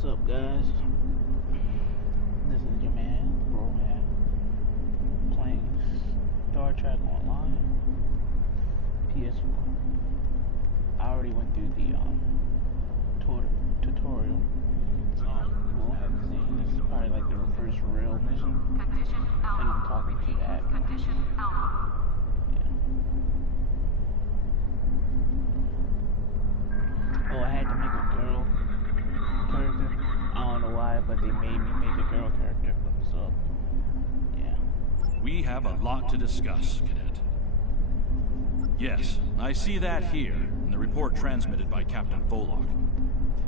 What's up, guys? This is your man, Brohan, playing Star Trek Online, Ps4. I already went through the tutorial. We'll have to see. This is probably like the first real mission, and I'm talking to the admin. Yeah. Oh, I had to make a girl character. I don't know why, but they made me make a girl character. So, yeah. We have a lot to discuss, Cadet. Yes, I see that here in the report transmitted by Captain Volok.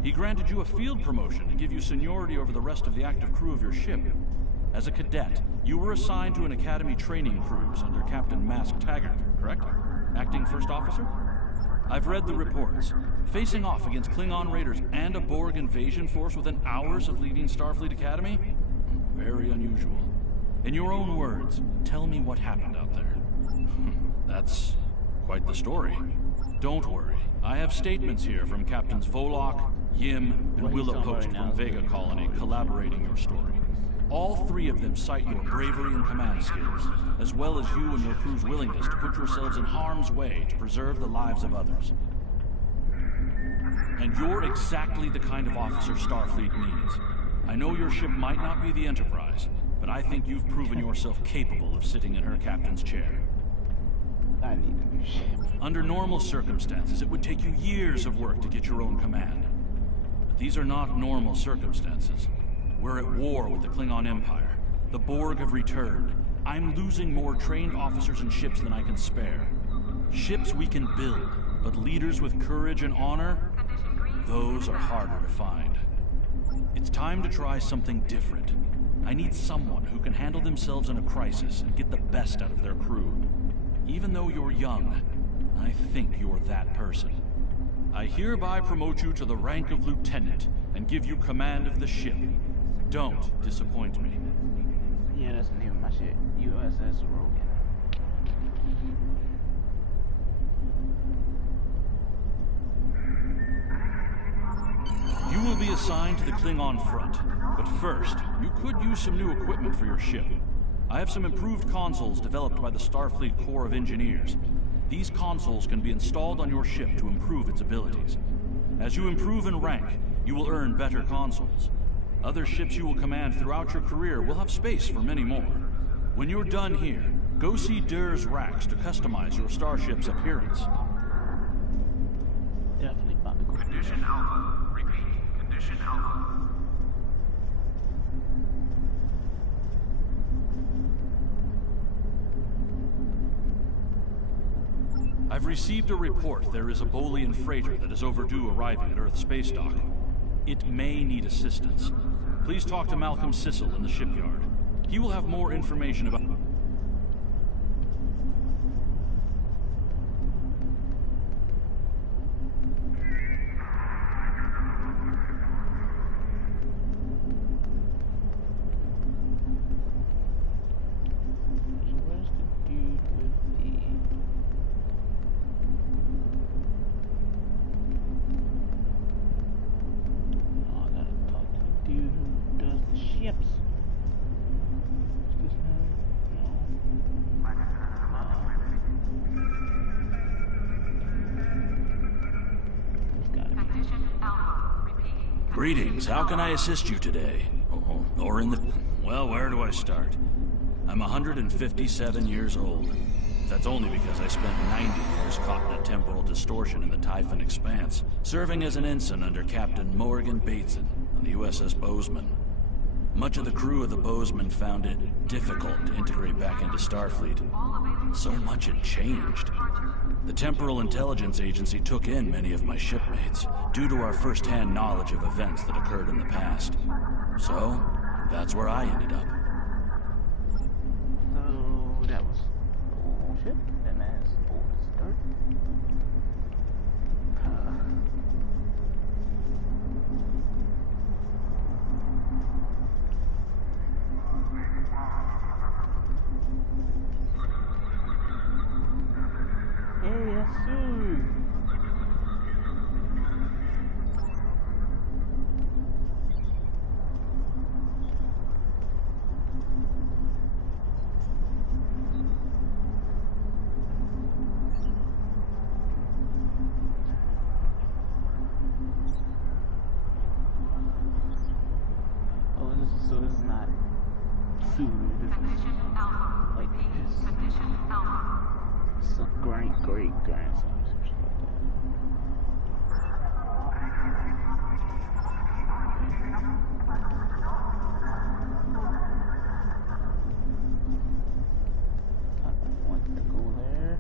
He granted you a field promotion to give you seniority over the rest of the active crew of your ship. As a cadet, you were assigned to an academy training cruise under Captain Mask Taggart, correct? Acting first officer? I've read the reports. Facing off against Klingon raiders and a Borg invasion force within hours of leaving Starfleet Academy? Very unusual. In your own words, tell me what happened out there. That's quite the story. Don't worry. I have statements here from Captains Volok, Yim, and Willow Post from Vega Colony corroborating your story. All three of them cite your bravery and command skills, as well as you and your crew's willingness to put yourselves in harm's way to preserve the lives of others. And you're exactly the kind of officer Starfleet needs. I know your ship might not be the Enterprise, but I think you've proven yourself capable of sitting in her captain's chair. I need a new ship. Under normal circumstances, it would take you years of work to get your own command. But these are not normal circumstances. We're at war with the Klingon Empire. The Borg have returned. I'm losing more trained officers and ships than I can spare. Ships we can build, but leaders with courage and honor, those are harder to find. It's time to try something different. I need someone who can handle themselves in a crisis and get the best out of their crew. Even though you're young, I think you're that person. I hereby promote you to the rank of lieutenant and give you command of the ship. Don't disappoint me. Yeah, that's the name of my shit. USS Rogan. You will be assigned to the Klingon front, but first, you could use some new equipment for your ship. I have some improved consoles developed by the Starfleet Corps of Engineers. These consoles can be installed on your ship to improve its abilities. As you improve in rank, you will earn better consoles. Other ships you will command throughout your career will have space for many more. When you're done here, go see Durr's racks to customize your starship's appearance. Definitely about to go. Condition Alpha. Repeat. Condition Alpha. I've received a report there is a Bolian freighter that is overdue arriving at Earth Space Dock. It may need assistance. Please talk to Malcolm Sissel in the shipyard. He will have more information about... Greetings, how can I assist you today? Or in the... Well, where do I start? I'm 157 years old. That's only because I spent 90 years caught in a temporal distortion in the Typhon Expanse, serving as an ensign under Captain Morgan Bateson on the USS Bozeman. Much of the crew of the Bozeman found it difficult to integrate back into Starfleet. So much had changed. The Temporal Intelligence Agency took in many of my shipmates, due to our first-hand knowledge of events that occurred in the past. So, that's where I ended up. So, that was old ship. That man's old as dirt. Hey, yes, sir. too weird. This Condition Alpha. like Repeat. his Condition Alpha. great grandson or some shit like that. I want to go there.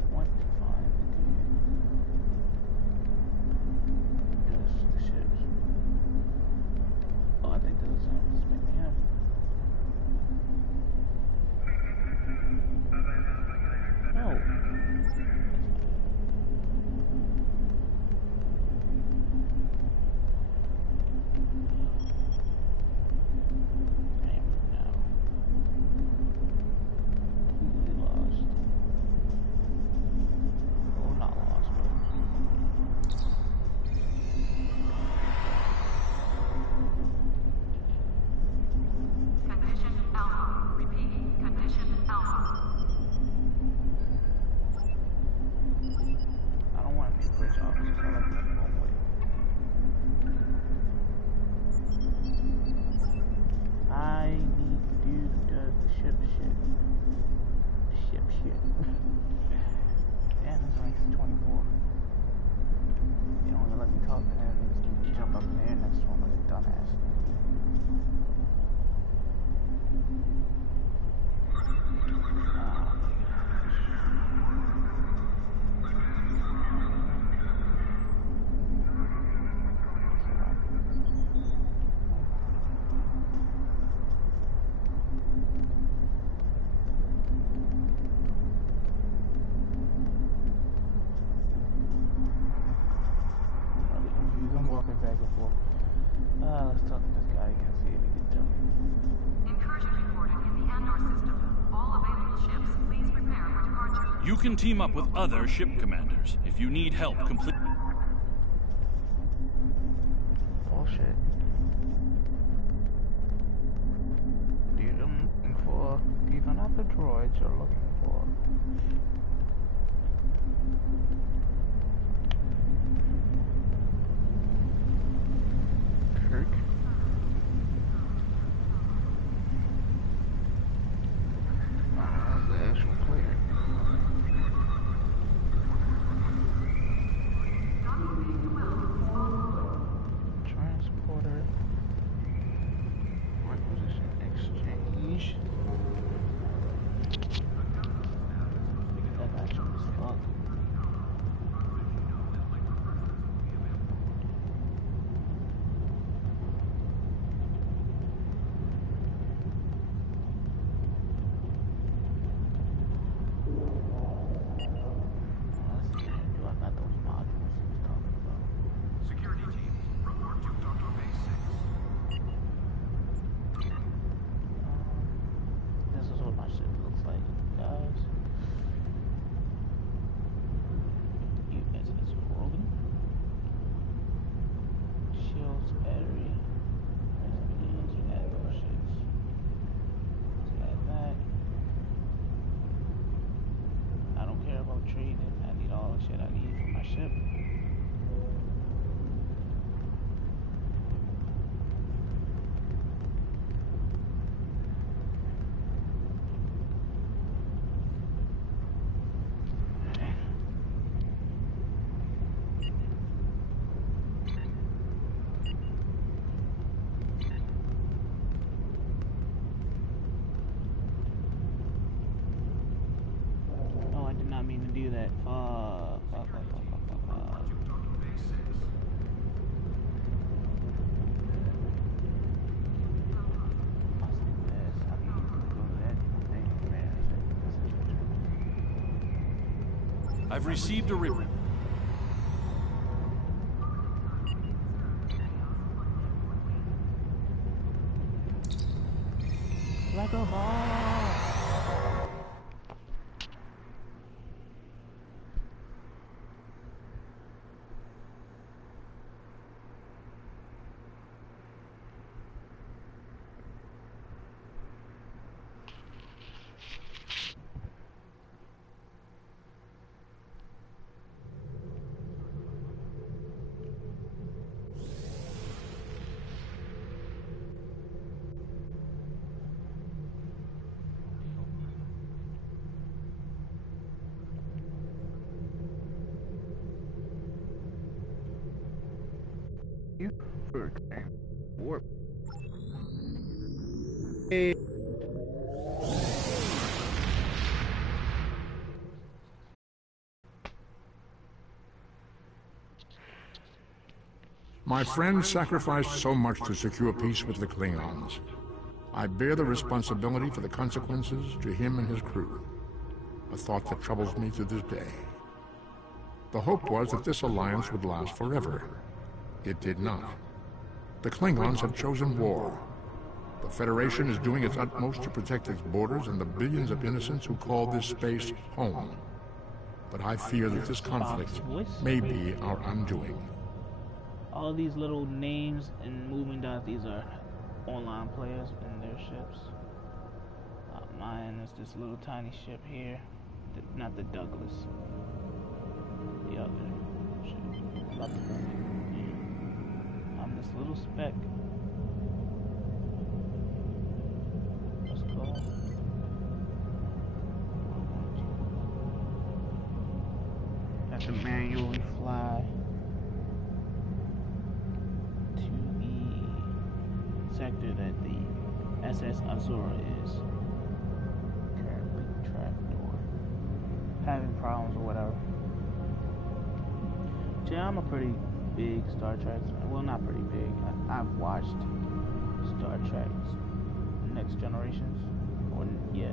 I want to find the dude. Just the ships. Oh, I think this is him. This may be him. No. I am now completely lost. Well, not lost, but Condition Alpha. Repeat. Condition Alpha. I don't want to be a bridge officer, so I like that one way. I need to do the ship shit. Ship shit. Damn, this rank's 24. They don't even let me talk to him. They just keep me jump up in the air next to him like a dumbass. I'm walking back and forth. Let's talk to this guy again, see if he can tell me. Incursion reported in the Andor system. All available ships, please prepare for departure. You can team up with other ship commanders if you need help complete. Bullshit. Dude, I'm looking for. These are not the droids you're looking for. Kirk. That's the actual player. Transporter. Requisition exchange. That actually was fuck. Security team, report to Dr. Base 6. This is what my ship looks like, guys. USS Rogan. Shields, battery. Let's add those shits. Let's add that. I don't care about trading. I need all the shit I need for my ship. No, I did not mean to do that. Fuck. Dr. Base 6. Must do this. I need to go to that thing, man. I've received a report. Like a ball. you for warp. My friend sacrificed so much to secure peace with the Klingons. I bear the responsibility for the consequences to him and his crew, a thought that troubles me to this day. The hope was that this alliance would last forever. It did not. The Klingons have chosen war. The Federation is doing its utmost to protect its borders and the billions of innocents who call this space home. But I fear that this conflict may be our undoing. All these little names and moving dots, these are online players and their ships. Mine is this little tiny ship here. Not the Douglas. The other ship. About to bring it. I'm this little speck. Let's go. Have to manually fly sector that the SS Azura is currently trapped or having problems or whatever. Yeah, I'm a pretty big Star Trek fan. Well, not pretty big. I've watched Star Trek's Next Generations, or yeah,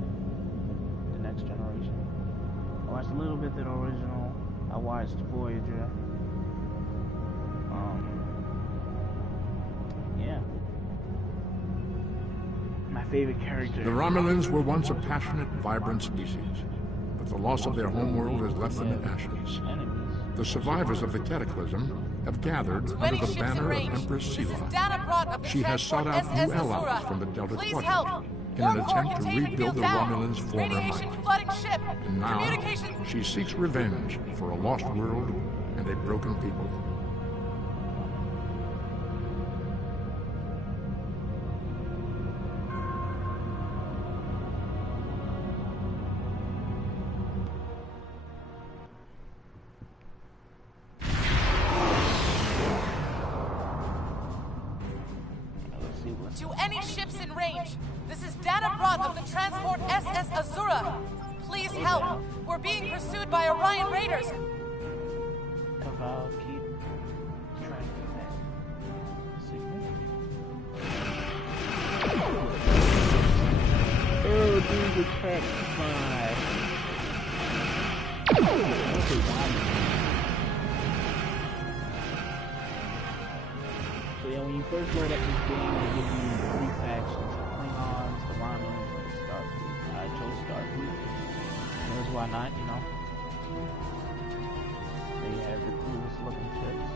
the Next Generation. I watched a little bit of the original. I watched Voyager. Yeah. My favorite character. The Romulans were once a passionate, vibrant species, but the loss of their homeworld has left them in ashes. The survivors of the Cataclysm have gathered under the banner of Empress Sela. She has sought out new allies from the Delta Quadrant in an attempt to rebuild the Romulans' former might. And now, she seeks revenge for a lost world and a broken people. To any ships in range, this is Dana Brott of the transport SS Azura. Please help. We're being pursued by Orion raiders. Caval, keep trying to that signal. Oh, dude, attack 5. So yeah, when you first load up this game, they give you 3 factions: the Klingons, the Romulans, and the Starfleet. I chose Starfleet. That's why not, you know. They have the coolest looking ships.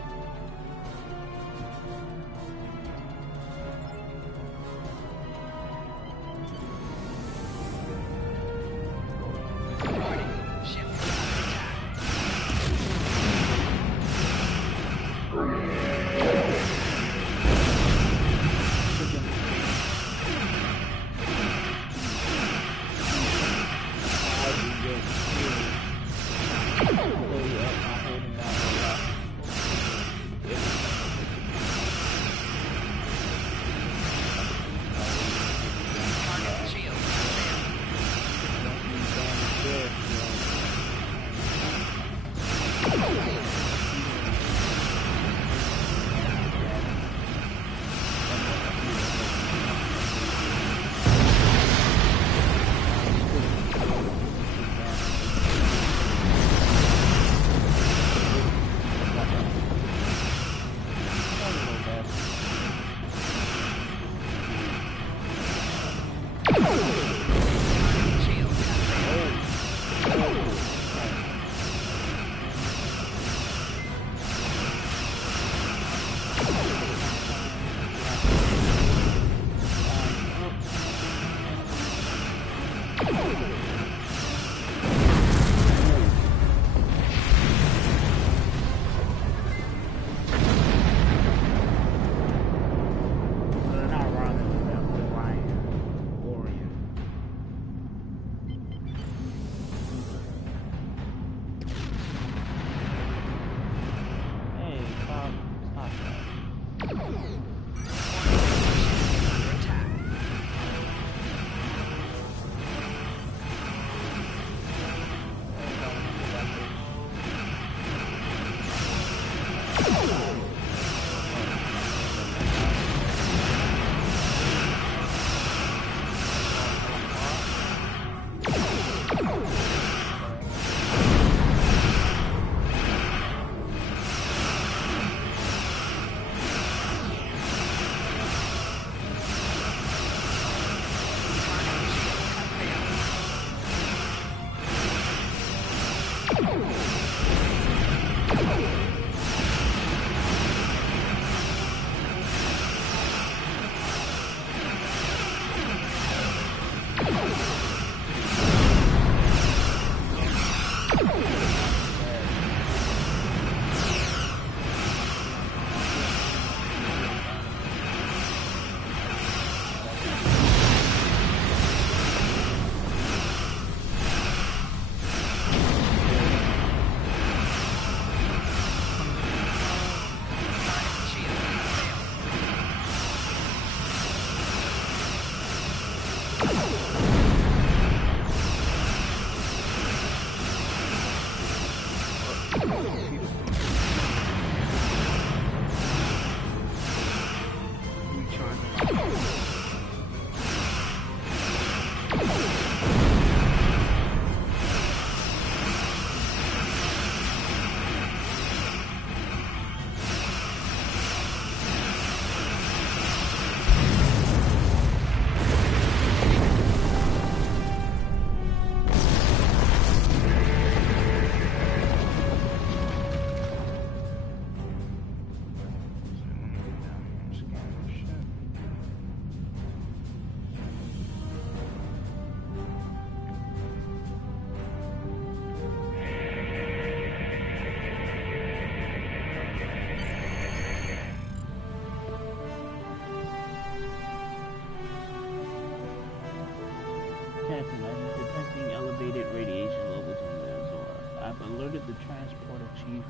Detecting elevated radiation levels in the Azora. I've alerted the transporter chief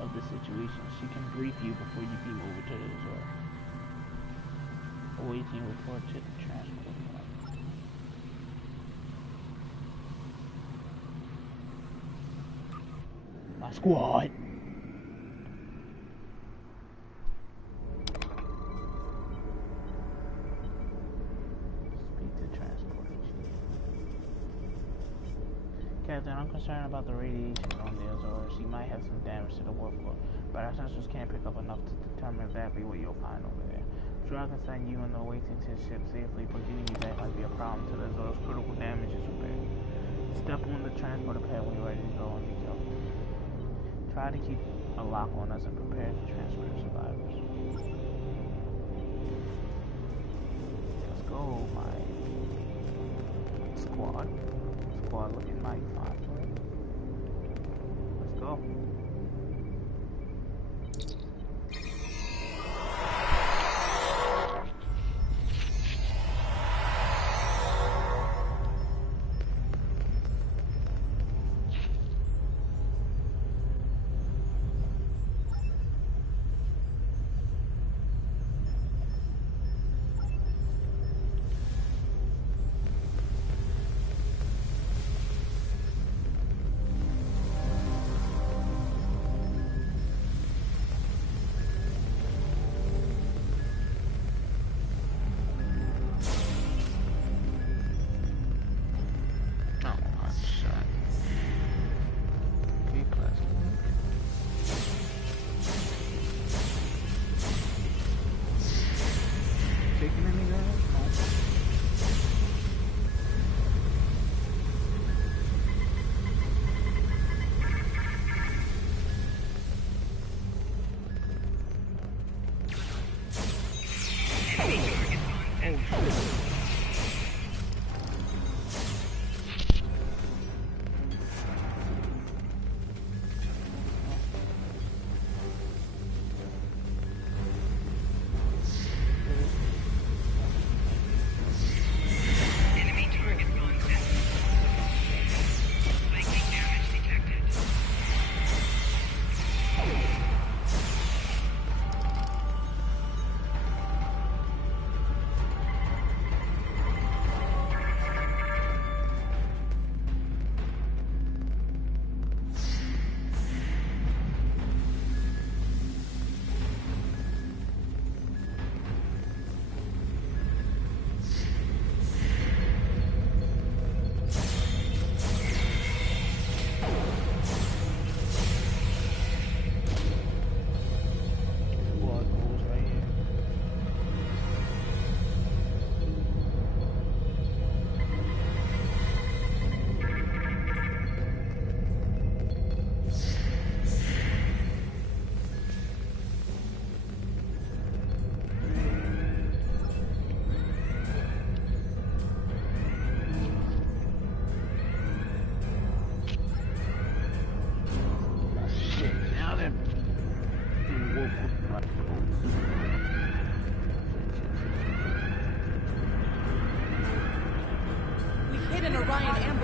of the situation. She can brief you before you beam over to the Azora. Awaiting report to the transporter. My squad. Captain, I'm concerned about the radiation on the Azora. She might have some damage to the workflow, but our sensors can't pick up enough to determine exactly what you'll find over there. Sure, I can send you and the waiting to the ship safely, but getting you back might be a problem to the Azora's critical damage is repaired. Step on the transporter pad when you're ready to go and be careful. Try to keep a lock on us and prepare to transfer the survivors. Let's go, my squad. Squad looking mighty fine for it. Let's go.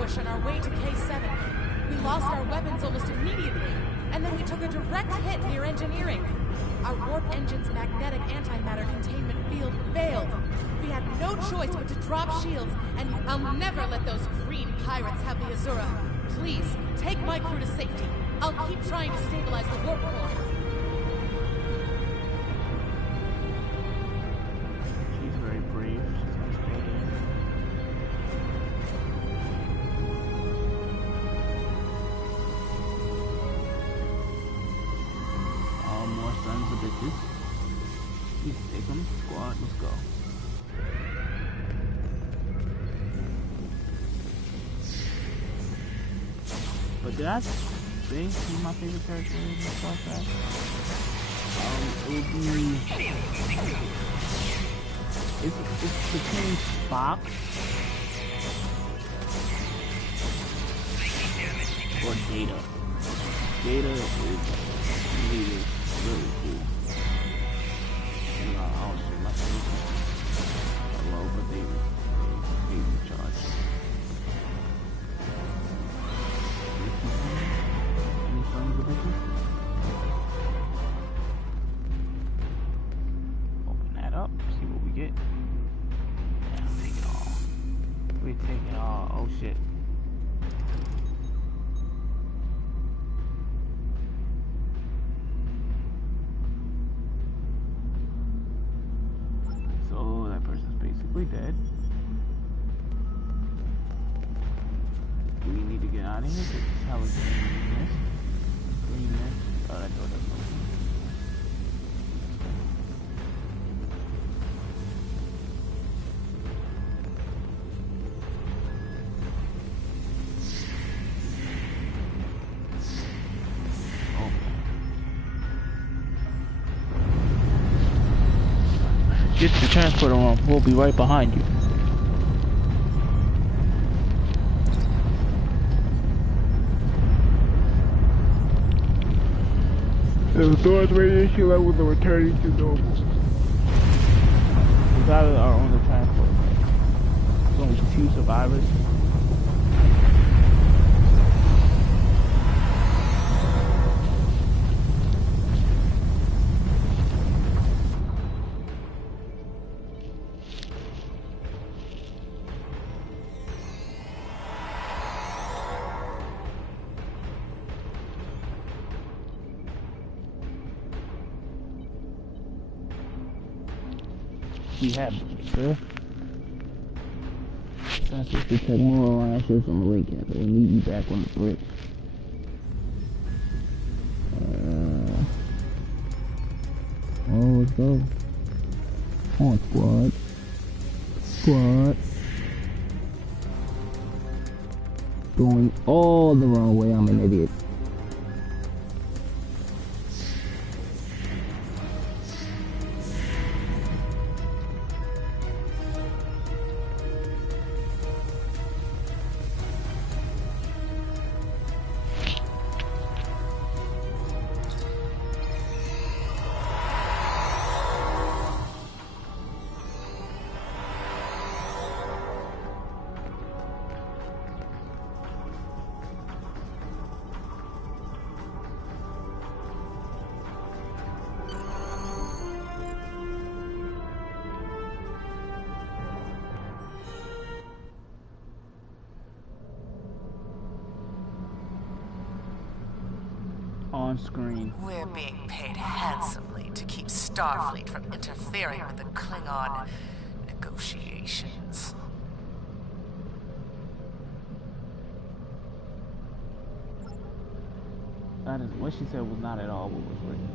ambush on our way to K7. We lost our weapons almost immediately, and then we took a direct hit near engineering. Our warp engine's magnetic antimatter containment field failed. We had no choice but to drop shields, and I'll never let those green pirates have the Azura. Please, take my crew to safety. I'll keep trying to stabilize the warp core. She's very brave. She's gonna stay there. More sons of bitches. You can take them. Squad, let's go. But did I say who my favorite character is in Star Trek? It would be... It's between Spock or Data. Data is really cool. You know, I don't say my favorite. Hello, but they charge. Any sons of bitches? Open that up, see what we get. Yeah, take it all. We take it all. Oh shit. So that person's basically dead. Do we need to get out of here? This is how it's green. Oh, that door doesn't open. Get the transporter on. We'll be right behind you. The door's radiation levels are returning to normal. We got our own transport. There's only 2 survivors. We have sir. That's just to take more lashes on the way cap. We'll meet you back on the bridge. Let's go. Come on, squad. Squad. Going all the wrong way. I'm an idiot. On screen. We're being paid handsomely to keep Starfleet from interfering with the Klingon negotiations. That is what she said was not at all what was written.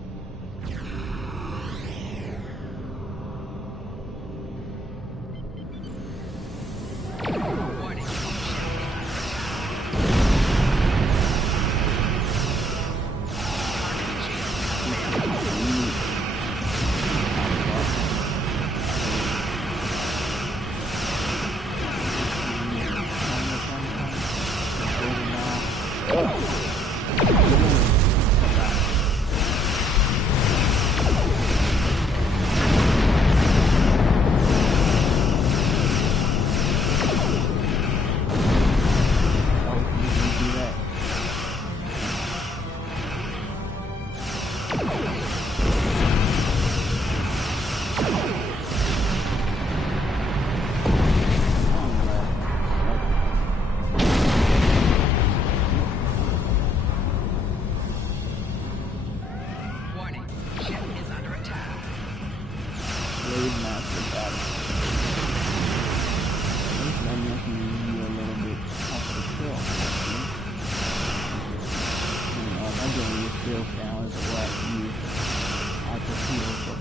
Again, your skill count is what you are torpedoes for.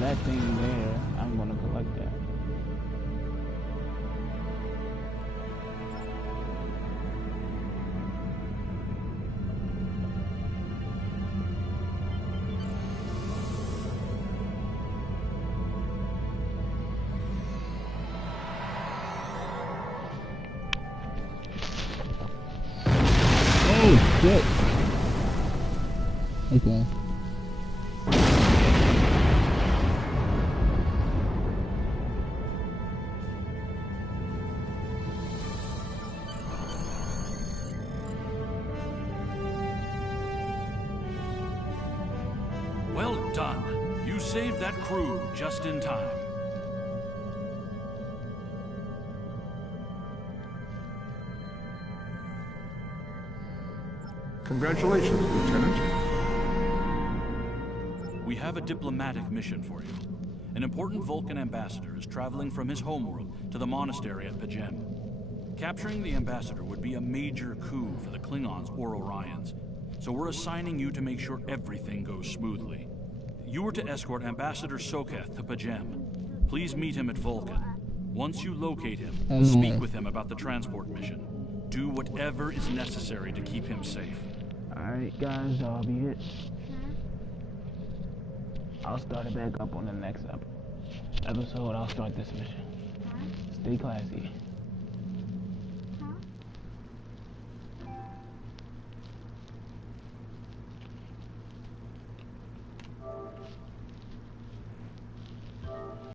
That thing there, I'm gonna collect that. Oh shit. Okay. Well done. You saved that crew just in time. Congratulations, Lieutenant. We have a diplomatic mission for you. An important Vulcan ambassador is traveling from his homeworld to the monastery at Pajem. Capturing the ambassador would be a major coup for the Klingons or Orions, so we're assigning you to make sure everything goes smoothly. You are to escort Ambassador Soketh to Pajem. Please meet him at Vulcan. Once you locate him, speak with him about the transport mission. Do whatever is necessary to keep him safe. Alright guys, that'll be it. I'll start it back up on the next episode. I'll start this mission. Stay classy.